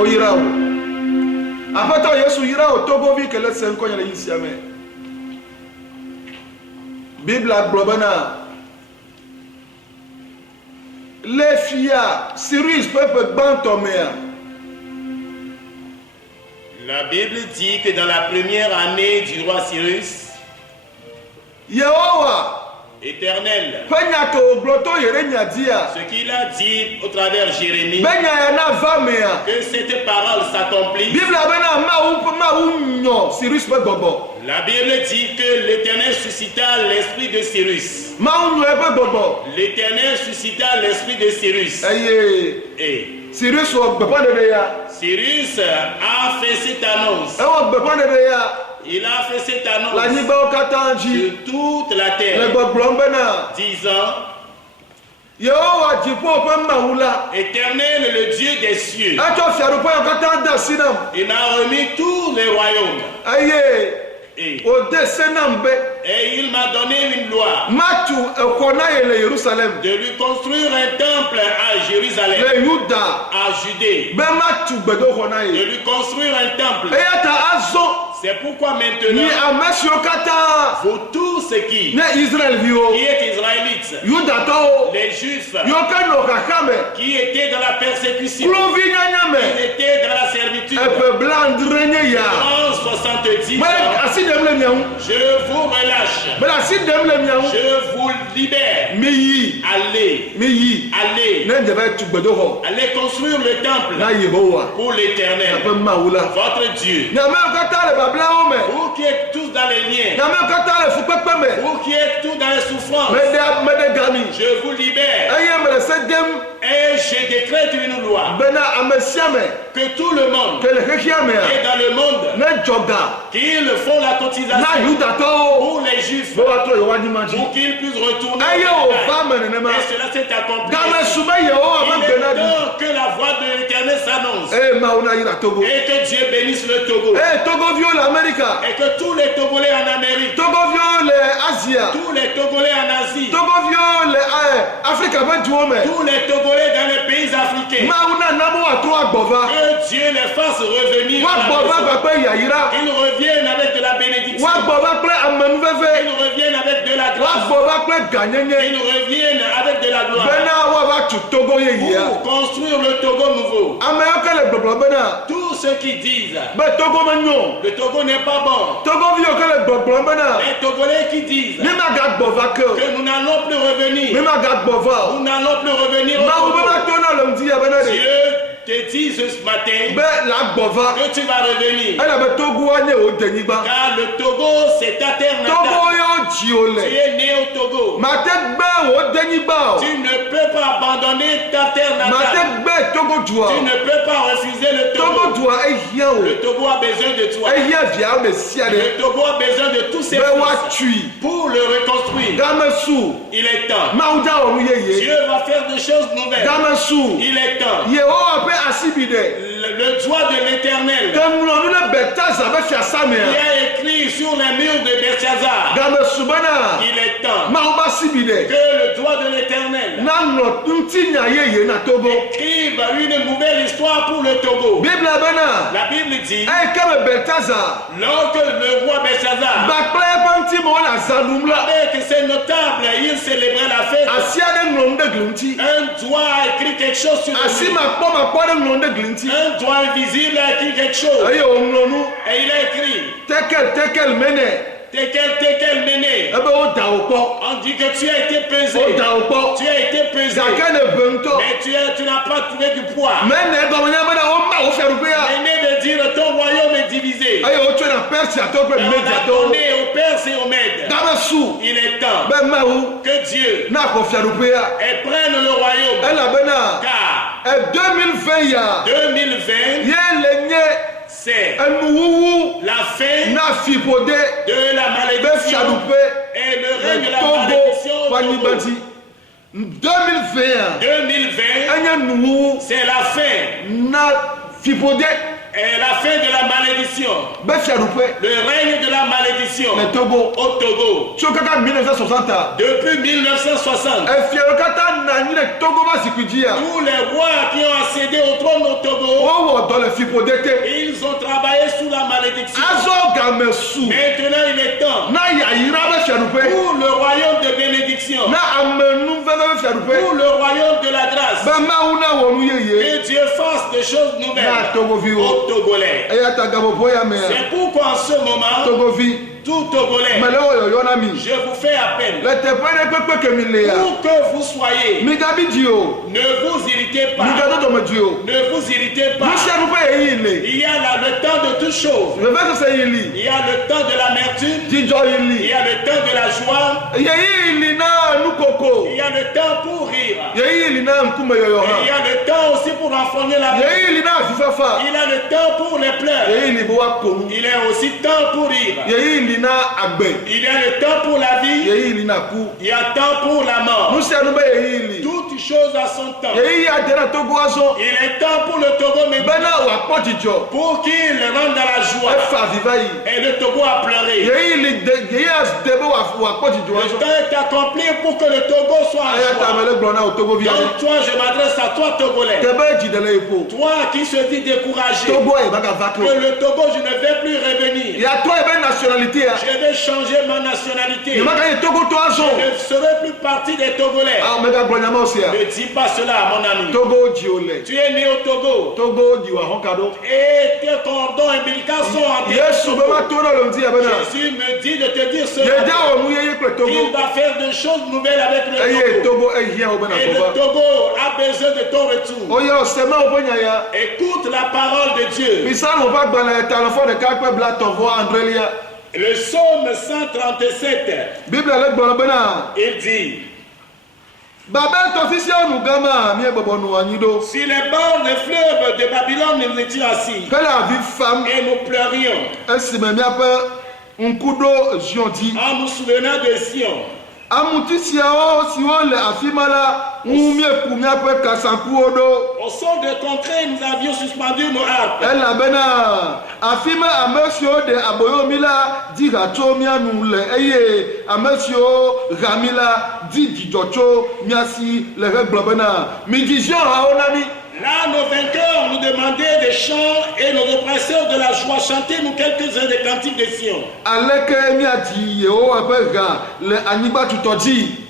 oyira o apato Yesu yira o Togo vi kele senko nyale yisiame Bible globana les filles Cyrus peuple bantomea. La Bible dit que dans la première année du roi Cyrus, Yehowa Éternel, ce qu'il a dit au travers Jérémie, que cette parole s'accomplit. La Bible dit que l'Éternel suscita l'esprit de Cyrus. L'Éternel suscita l'esprit de Cyrus. Et Cyrus a fait cette annonce. Il a fait cette annonce sur toute la terre, disant: Éternel, le Dieu des cieux, il m'a remis tous les royaumes. Et il m'a donné une loi de lui construire un temple à Jérusalem, à Judée, de lui construire un temple. C'est pourquoi maintenant, vous tous ceux qui êtes israélites, les juifs qui étaient dans la persécution, qui étaient dans la servitude, pendant 70 ans, je vous relâche, je vous libère. Allez construire le temple pour l'Éternel, votre Dieu. Vous qui êtes tous dans les liens, vous qui êtes tous dans les souffrances, je vous libère. Et je décrète une loi que tout le monde qui est dans le monde, qu'ils font la cotisation pour les juifs, pour qu'ils puissent retourner. Et cela s'est accompli. Il est temps que la voix de l'Éternel s'annonce. Et que Dieu bénisse le Togo. Et que tous les Togolais en Amérique, tous les Togolais en Asie, tous les Togolais dans les pays africains, que Dieu les fasse revenir, qu'ils reviennent avec de la bénédiction, qu'ils reviennent avec de la grâce, qu'ils reviennent avec de la gloire, pour construire le Togo nouveau. Tous ceux qui disent le Togo n'est pas bon, les Togolais qui disent que nous n'allons plus revenir, nous n'allons plus revenir au Togo. Dieu te dit ce matin que tu vas revenir, car le Togo c'est ta terre natale. Tu es né au Togo, tu ne peux pas abandonner ta terre natale, tu ne peux pas refuser le Togo. Le Togo a besoin de toi, le Togo a besoin de tous ses fils pour le reconstruire. Il est temps, Dieu va faire des choses nouvelles. Il est temps, le doigt de l'Éternel qui a écrit sur les murs de Belshazzar. Il est temps que le doigt de l'Éternel écrive une nouvelle histoire pour le Togo. La Bible dit, lorsque le roi Belshazzar avec ses notables, il célébrait la fête, un doigt a écrit quelque chose sur le mur. Un doigt invisible a écrit quelque chose. Et il a écrit Tekel Méné. On dit que tu as été pesé. Tu as été pesé. Mais tu n'as pas trouvé du poids. Méné veut dire ton royaume est divisé. On a donné aux Perses et aux Mèdes. Il est temps que Dieu prenne le royaume. Car 2020 c'est la fin de la malédiction et le règne de la malédiction au Togo. 2020 c'est la fin Et la fin de la malédiction. Le règne de la malédiction. Le Togo. Au Togo. Depuis 1960. Tous les rois qui ont accédé au trône au Togo, ils ont travaillé sous la malédiction. Maintenant il est temps pour le royaume de bénédiction, pour le royaume de la grâce, que Dieu fasse des choses nouvelles aux Togolais. C'est pourquoi en ce moment, tout Togolais, je vous fais appel pour que vous soyez, ne vous irritez pas, ne vous irritez pas. Il y a là le temps de toutes choses. Il y a le temps de l'amertume, il y a le temps de la joie, il y a le temps pour rire, il y a le temps aussi pour enfronner la paix, il y a le temps pour les pleurs, il est aussi temps pour rire. Il y a le temps pour la vie, il y a le temps pour la mort. Toutes choses à son temps. Il est temps pour le Togo maintenant, pour qu'il rentre dans la joie. Et le Togo a pleuré. Le temps est accompli pour que le Togo soit en joie. Donc toi, je m'adresse à toi, Togolais. Toi qui se dis découragé, que le Togo, je ne vais plus revenir. Je vais changer ma nationalité. Je ne serai plus partie des Togolais. Ne dis pas cela, mon ami. Tu es né au Togo. Et tes cordons ombilicaux sont en Jésus me dit de te dire cela. Il va faire des choses nouvelles avec le Togo. Et le Togo a besoin de ton retour. Écoute la parole de Dieu. Le psaume 137, il dit: sur les bords des fleuves de Babylone, nous étions assis et nous pleurions en nous souvenant de Sion. Au son de contrée, nous avions suspendu nos harpes. Là, nos vainqueurs nous demandaient des chants et nos oppresseurs de la joie. Chantez-nous quelques-uns des cantiques de Sion.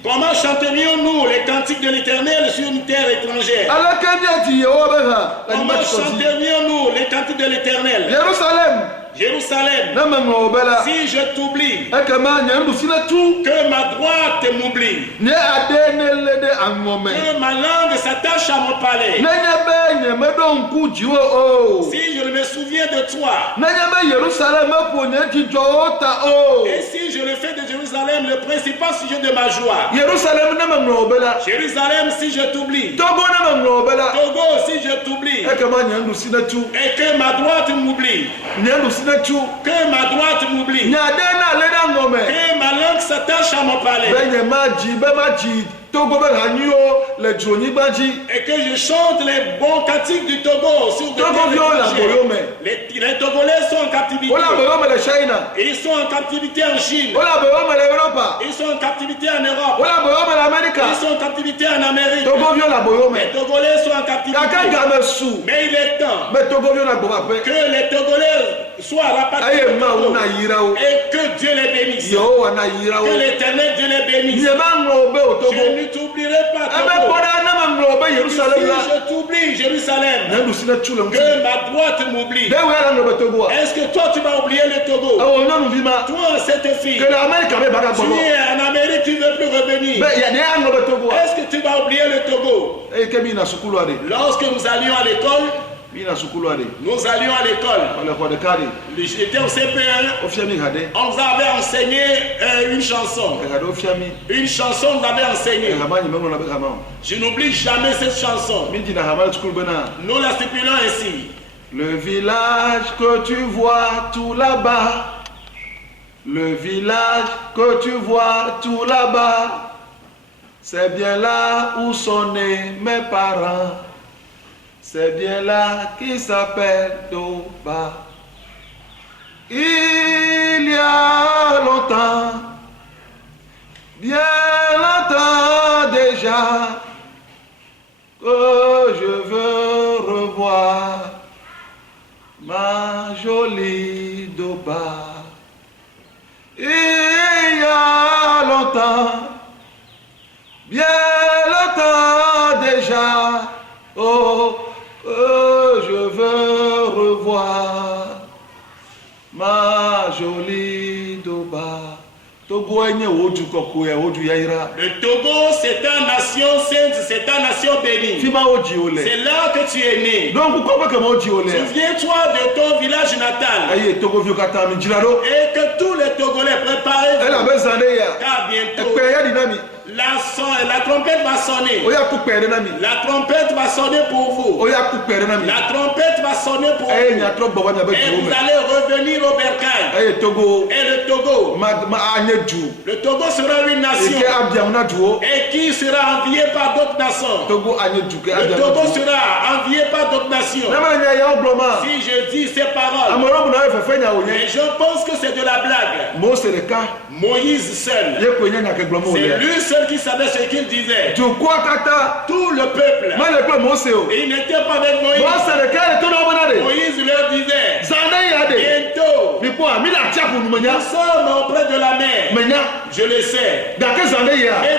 Comment chanterions-nous les cantiques de l'Éternel sur une terre étrangère? Comment chanterions-nous les cantiques de l'Éternel? Jérusalem, si je t'oublie, que ma droite m'oublie, que ma langue s'attache à mon palais, si je me souviens de toi, et si je le fais de Jérusalem le principal sujet de ma joie, Jérusalem, si je t'oublie, Togo, si je t'oublie, et que ma droite m'oublie, que ma droite m'oublie, que ma langue s'attache à mon palais, et que je chante les bons cantiques du Togo sur les Togolais sont en captivité. Ils sont en captivité en Chine. Ils sont en captivité en Europe. Ils sont en captivité en Amérique. Les Togolais sont en captivité. Mais il est temps que les Togolais soient rapatriés et que Dieu les bénisse. Que l'Éternel Dieu les bénisse. Je ne t'oublierai pas, Togo. Si je t'oublie, Jérusalem, que ma droite m'oublie. Est-ce que toi tu vas oublier le Togo? Toi, cette fille, tu es en Amérique, tu ne veux plus revenir. Est-ce que tu vas oublier le Togo? Lorsque nous allions à l'école, j'étais au CP1, on nous avait enseigné une chanson. Une chanson nous avait enseigné. Je n'oublie jamais cette chanson. Nous la stipulons ainsi. Le village que tu vois tout là-bas, le village que tu vois tout là-bas, c'est bien là où sont nés mes parents. C'est bien là qui s'appelle Toba. Il y a longtemps, bien longtemps déjà, que je veux revoir ma jolie Doba. Il y a longtemps, bien longtemps déjà, oh, je veux revoir ma jolie Doba. Le Togo, c'est une nation sainte, c'est une nation bénie. C'est là que tu es né. Souviens-toi de ton village natal. Et que tous les Togolais préparent. Car bientôt, la trompette va sonner. La trompette va sonner pour vous. La trompette va sonner pour vous. Et vous allez revenir au bercail. Et le Togo sera une nation. Et qui sera envié par d'autres nations. Le Togo sera envié par d'autres nations. Si je dis ces paroles, et je pense que c'est de la blague. Moïse seul. C'est lui seul qui savait ce qu'il disait. Tout le peuple. Il n'était pas avec Moïse. Moïse leur disait, bientôt, nous sommes auprès de la mer. Je le sais. Et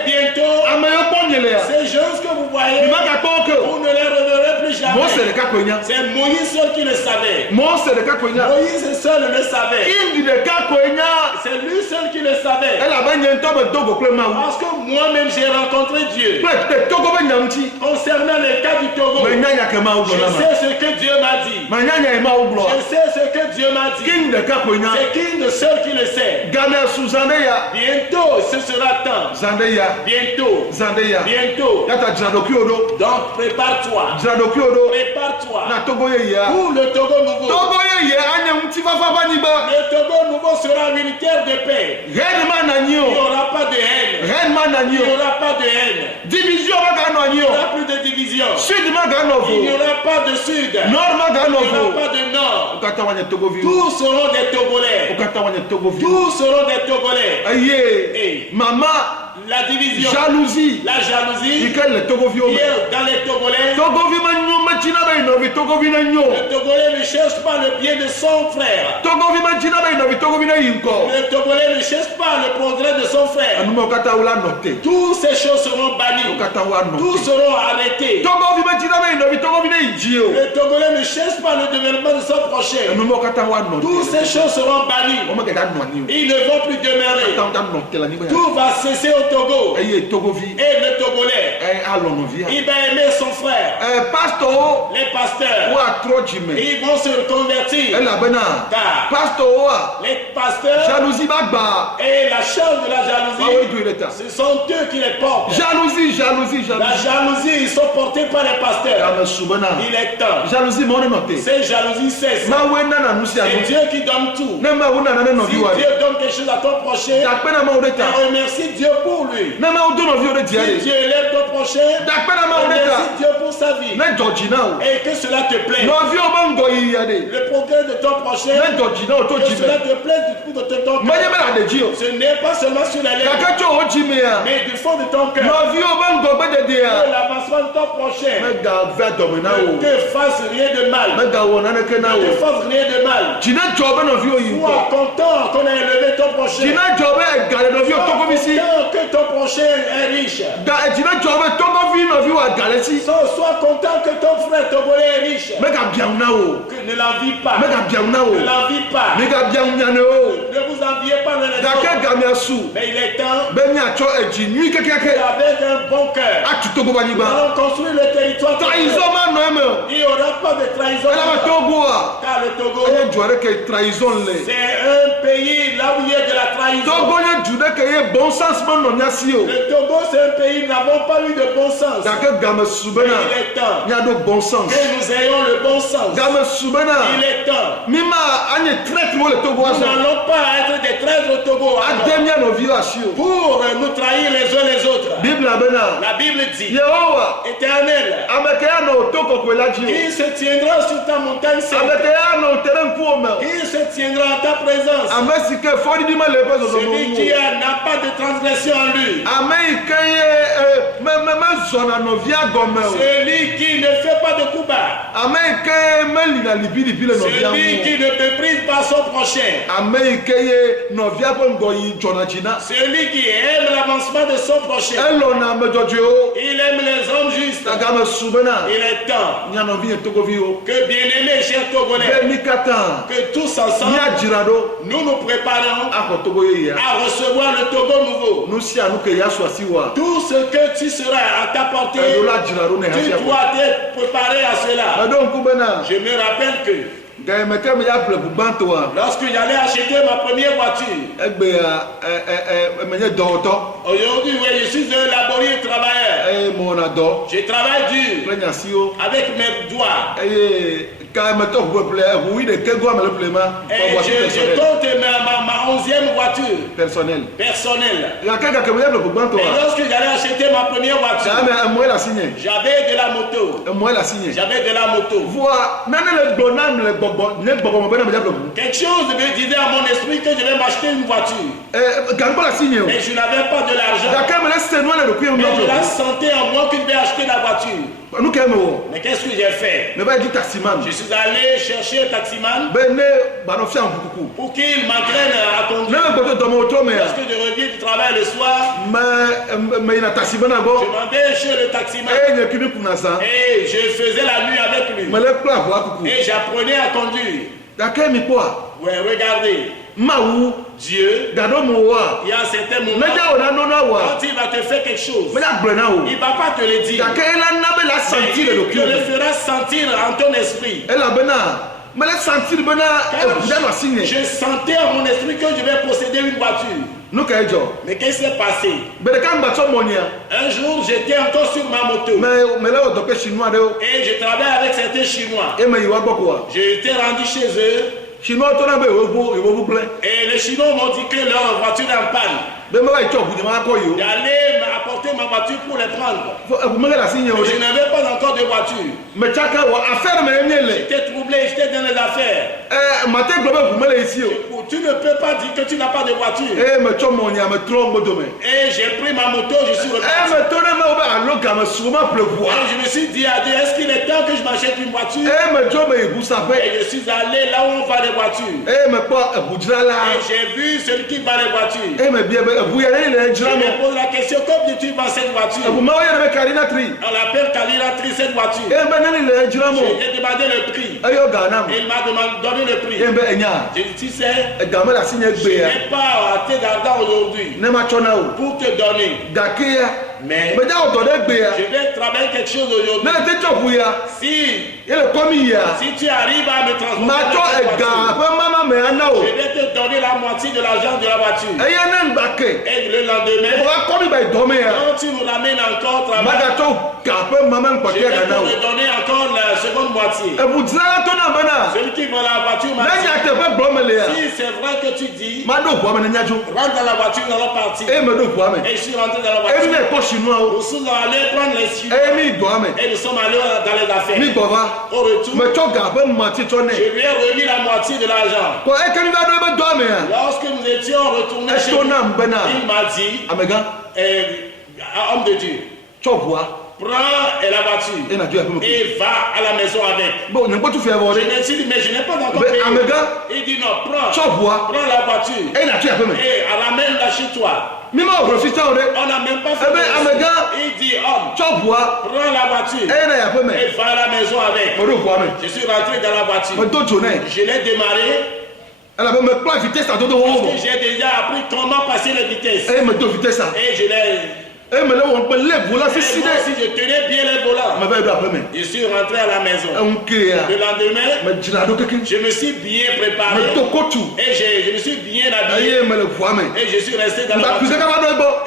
bientôt, ces gens que vous voyez, vous ne les reverrez plus jamais. C'est Moïse seul qui le savait. Moïse seul le savait. C'est lui seul qui le savait. Parce que moi-même j'ai rencontré Dieu. Concernant les cas du Togo, je sais ce que Dieu m'a dit. Je sais ce que Dieu m'a dit. C'est King seul qui le sait. Bientôt ce sera temps. Bientôt. Donc prépare-toi. Prépare-toi pour le Togo nouveau. Le Togo nouveau sera une terre de paix. Il n'y aura pas de haine. Il n'y aura pas de haine. Division, il n'y aura plus de division. Il n'y aura pas de sud. Il n'y aura pas de nord. Tous seront des Togolais. Tous seront des Togolais. Aïe, maman. La division, la jalousie, qui est dans les Togolais. Le Togolais ne cherche pas le bien de son frère. Le Togolais ne cherche pas le progrès de son frère. Toutes ces choses seront bannies. Tous seront arrêtés. Le Togolais ne cherche pas le développement de son prochain. Toutes ces choses seront bannies. Ils ne vont plus demeurer. Tout va cesser au Togo. Et le Togolais, il va aimer son frère. Les pasteurs, ils vont se reconvertir. Car les pasteurs et la charge de la jalousie, ce sont eux qui les portent. La jalousie, ils sont portés par les pasteurs. Il est temps. Ces jalousies cessent. C'est Dieu qui donne tout. Si Dieu donne quelque chose à ton prochain, remercie Dieu pour lui. Si Dieu élève ton prochain, remercie Dieu pour sa vie. Et que cela te plaît. Le progrès de ton prochain, que cela te plaise du coup de ton cœur. Ce n'est pas seulement sur la lèvre, mais du fond de ton cœur. Que l'avancement de ton prochain ne te fasse rien de mal. Ne te fasse rien de mal. Sois content qu'on a élevé ton prochain. Sois content que ton prochain est riche. Sois content que ton frère togolais est riche. Ne l'envie pas. Ne l'envie pas. Ne vous enviez pas dans les autres. Mais il est temps avec un bon cœur. Nous allons construire le territoire. Il n'y aura pas de trahison. Car le Togo, c'est un pays là où il y a de la trahison. Le Togo, c'est un pays où nous n'avons pas eu de bon sens. Mais il est temps do bon sens. Que nous ayons le bon sens. Game subena. Il est temps. Mima anye traite mo le Togo Nous asa. n'allons pas être des traîtres au Togo Ademia no vio asio. pour nous trahir les uns les autres. Bible abena. La Bible dit, Yehowa. Éternel, Amekea no toko kwelaji. qui se tiendra sur ta montagne sainte, Amekea no terrain kuoma. qui se tiendra en ta présence, Amesike fodi di ma le peso zo mo. celui qui n'a pas de transgression en lui, me zona no via gome. celui qui ne fait pas de coup bas, Ameke me lina libili bile no via. celui qui ne méprise pas son prochain, Ameke no via ko ngoyi jona jina. celui qui aime l'avancement de son prochain, Elo na me jojo. il aime les hommes justes. Agame subena. Il est temps Nyano vi Togo vio. que, bien-aimés, chers Togolais, Mikata. que tous ensemble, Nya jirado. nous nous préparons Ako Togo ye ya. à recevoir le Togo nouveau. Nous si anu ke ya swasiwa. Tout ce que tu seras à ta portée, Edola jirado ne tu hasia. dois t'être préparé à cela. Donc kubena. Je me rappelle que Gaimeke me ya ple bubantoa. lorsque j'allais acheter ma première voiture, Egbe ya menye doto. aujourd'hui, oui, je suis un laborieux travailleur. Mona do. Je travaille dur Plenya sio. avec mes doigts. Quand me to go ple oui de ke go me le plema. Et je compte ma 11e voiture Personnel. personnelle. Ya kaka ke me ya ple Et bubantoa. lorsque j'allais acheter ma première voiture, Ça me moi la signe. j'avais de la moto. Moi la signe. J'avais de la moto. Vois, nane le donam le bobo, ne bobo mo bena me ya ple. Quelque chose me disait à mon esprit que je vais m'acheter une voiture. Gambo la signe. Mais je n'avais pas de l'argent. Ya ka me la se no le kuyo Mais je la no. sentais en moi que je vais acheter la voiture. Nous ka me wo. Mais qu'est-ce que j'ai fait? Me ba di taximan. Je suis allé chercher un taximan Ben ne ba no fian kuku. pour qu'il m'entraîne à Ne conduire. me boto do mo to me. Lorsque je reviens du travail le soir, Me ina taximan je go. demandais chez le taximan Ne kini kuna sa. et je faisais la nuit avec lui. Me le pla voa kuku. Et j'apprenais à conduire. Ya ka mi kwa. Ouais, regardez, Mawu Dieu, gado mo wa. il y a certains moments, Me ja ona no na wa. quand il va te faire quelque chose, Me ja blena o. il ne va pas te le dire. Ya ka ela na be la Mais sentir il le te kuyo. le fera sentir en ton esprit. Elle a bena. Me la sentir bena e buda la signe. Je sentais en mon esprit que je vais posséder une voiture. Nous ka ejo. Mais qu'est-ce qui s'est passé? Bele kan ba to monia. Un jour, j'étais encore sur ma moto Me la o dope chinois de o. et je travaillais avec certains Chinois. E me yiwa gboko wa. J'ai été rendu chez eux Chinois to na be wo bo plein. et les Chinois m'ont dit que leur voiture est en panne. Be me ba cho bu de ma ko yo. D'aller m'apporter ma voiture pour les prendre. Vous me la signe o. Je n'avais pas encore de voiture. Me chaka wa affaire me miele. J'étais troublé, j'étais dans les affaires. Matin globe vous me la ici o. Tu ne peux pas dire que tu n'as pas de voiture. Me cho monia me tro moto me. Et j'ai pris ma moto, je suis reparti. Me to na me o ba alo ga me souvent pleuvoir. Et je me suis dit à Dieu, est-ce qu'il est temps que je m'achète une voiture? Me jo me bu sa pe. Et je suis allé là où on vend les voitures. Me pa bujira la. Et j'ai vu celui qui vend les voitures. Me bien bu ya le Je jira me mo. pose la question, combien tu vends cette voiture? Vous ma ya be karina tri. On l'appelle Kalira Tri, cette voiture. Be nani le jira mo. J'ai demandé le prix. Ayo ga na mo. Et il m'a donné le prix. Be enya. J'ai dit, tu sais, Ga me la signe je gbe ya. n'ai pas à te garder aujourd'hui Ne ma chona o. pour te donner. Gake ya. Mais Me ja o do de gbe ya. je vais travailler quelque chose aujourd'hui. Ne te cho bu ya. Si Ele komi ya. tu arrives à me Ma cho transporter e dans ga cette voiture, pe mama me ana o. je vais te donner la moitié de l'argent de la voiture. Eye ne ngake. Et le lendemain, Wa komi ba do me ya. quand tu nous ramènes encore Ma travailler, ga cho ga pe mama je ngpake vais ga na o. te donner encore la seconde moitié. E bujira to na bana. Celui qui vend la voiture m'a Ne dit, nya te be bro me le ya. si c'est vrai que tu dis, Ma do bo me nya jo. rentre dans la voiture, nous allons partir. E me do bo me. Et je suis rentré dans la E voiture. ne ko chinois o. Nous sommes allés prendre les Chinois E mi do me. et nous sommes allés dans les affaires. Mi go va. Au retour, Me cho ga pe mati to ne. je lui ai remis la moitié de l'argent. Ko e kan va do be do me ya. Lorsque nous étions retournés chez To lui, na mbena. il m'a dit, Amega. homme de Dieu, Cho bois. prends la voiture E na Dieu a pe me. et va à la maison avec. Bon, n'importe où faire voir. Je me suis dit, mais je n'ai pas encore Mais payé. Amega. Il dit non, prends Cho bois. la voiture E na Dieu a pe me. et ramène-la chez toi. Mi ma refuse ta o de. On n'a même pas fait Eh ben, de- Amega. Il dit, homme, Cho bois. prends la voiture E na ya pe me. et va à la maison avec. Mo do bois me. Je suis rentré dans la voiture. Mo do jo ne. Je l'ai démarré Elle a me plan vitesse à todo parce wo. que j'ai déjà appris comment passer les vitesses. E me do vitesse a. Et je l'ai Et me le on peut les volants c'est si je tenais bien les volants. Je suis rentré à la maison. Le lendemain, je me suis bien préparé. Et je me suis bien habillé. Et je suis resté dans la voiture.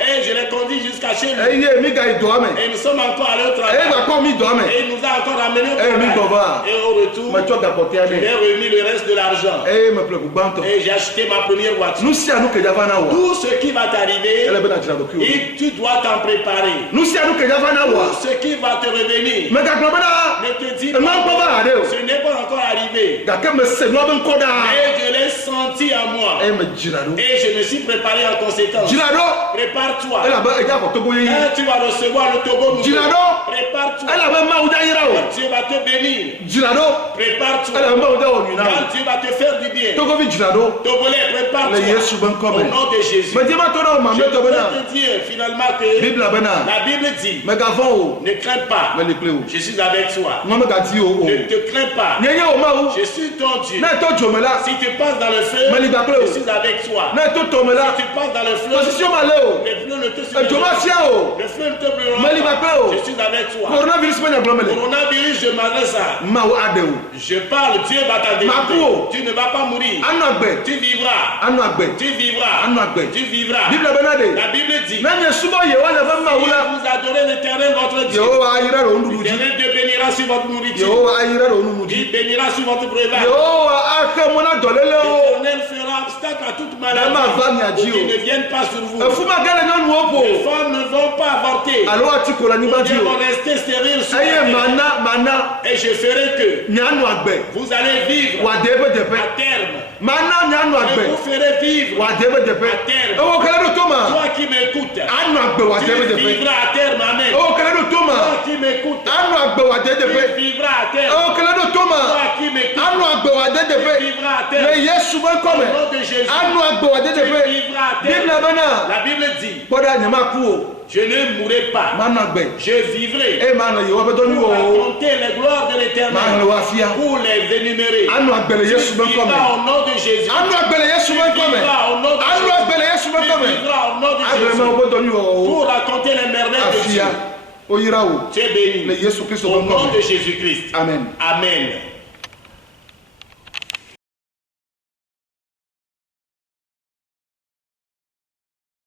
Et je l'ai conduit jusqu'à chez lui. Et nous sommes encore allés au travail. Et il nous a encore ramené au travail. Et au retour, je lui ai remis le reste de l'argent. Et j'ai acheté ma première voiture. Tout ce qui va t'arriver, tu dois t'en préparer. Tout ce qui va te revenir, ne te dis pas, ce n'est pas encore arrivé. Mais je l'ai senti à moi. Et je me suis préparé en conséquence. Prépare-toi. Quand tu vas recevoir le Togo, prépare-toi. Quand Dieu va te bénir, prépare-toi. Quand Dieu va te faire du bien, Togolais, prépare-toi. Au nom de Jésus. Je peux te dire finalement que la Bible dit, ne crains pas, je suis avec toi. Ne te crains pas, je suis ton Dieu. Si tu passes dans le feu, je suis avec toi. Si tu passes dans le fleuve, le fleuve ne te suivra. Le fleuve ne te brûlera pas. Je suis avec toi. Coronavirus, je m'adresse à. Je parle, Dieu va t'adhérer. Tu ne vas pas mourir. Tu vivras. Tu vivras. Tu vivras. La Bible dit, si vous adorez l'Éternel votre Dieu, l'Éternel te bénira sur votre nourriture. Il bénira sur votre breuvage. L'Éternel fera obstacle à toute maladie pour qu'ils ne viennent pas sur vous. Les femmes ne vont pas avorter. Ils vont rester stériles sur la terre. Et je ferai que vous allez vivre à terme. Et vous ferez vivre à terme. Toi qui m'écoutes, tu vivras à terme. Amen. Toi qui m'écoutes, tu vivras à terme. Toi qui m'écoutes, tu vivras à terme. Au nom de Jésus, tu vivras à terme. La Bible dit, je ne mourrai pas, je vivrai pour raconter les gloires de l'Éternel, pour les énumérer. Tu vivras au nom de Jésus. Tu vivras au nom de Jésus. Pour raconter les merveilles de Dieu. Tu es béni au nom de Jésus-Christ. Amen. Amen.